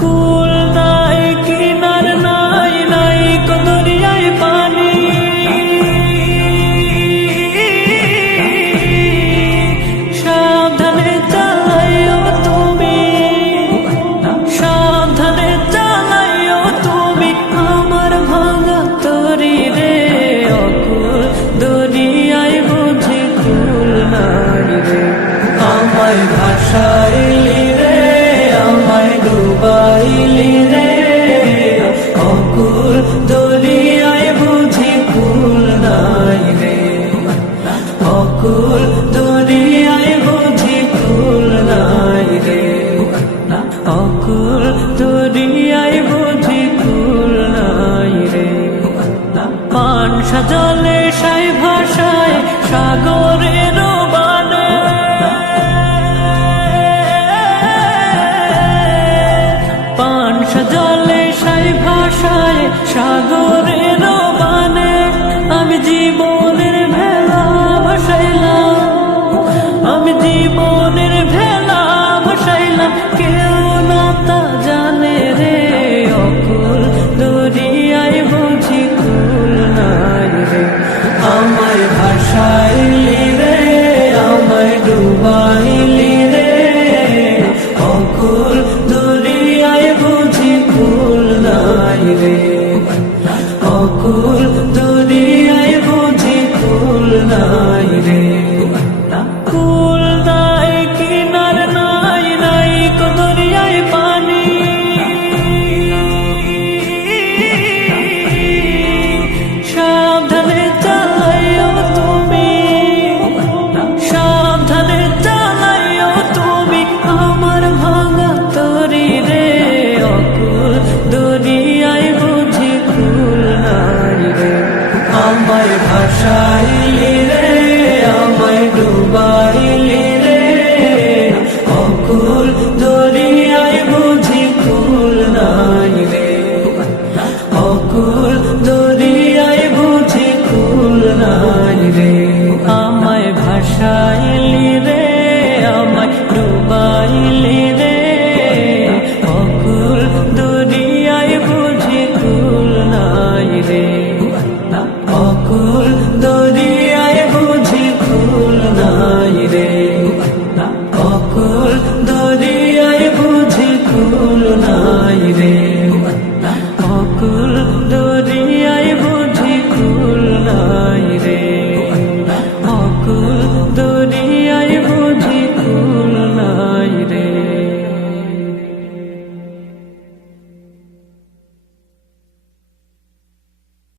কুল নাই কিনার নাই নাই কো দরিয়ায় পানি, সাবধানে চালাইও তুমি, সাবধানে চালাইও তুমি আমার ভাঙা তরি রে। অকুল দুনিয়ায় বুঝি কুল নাই রে, আমায় ভাসাইলি রে, আমায় ডুবাইলি রে। অকুল দুনিয়ায় বুঝি কুল নাই রে, অকুল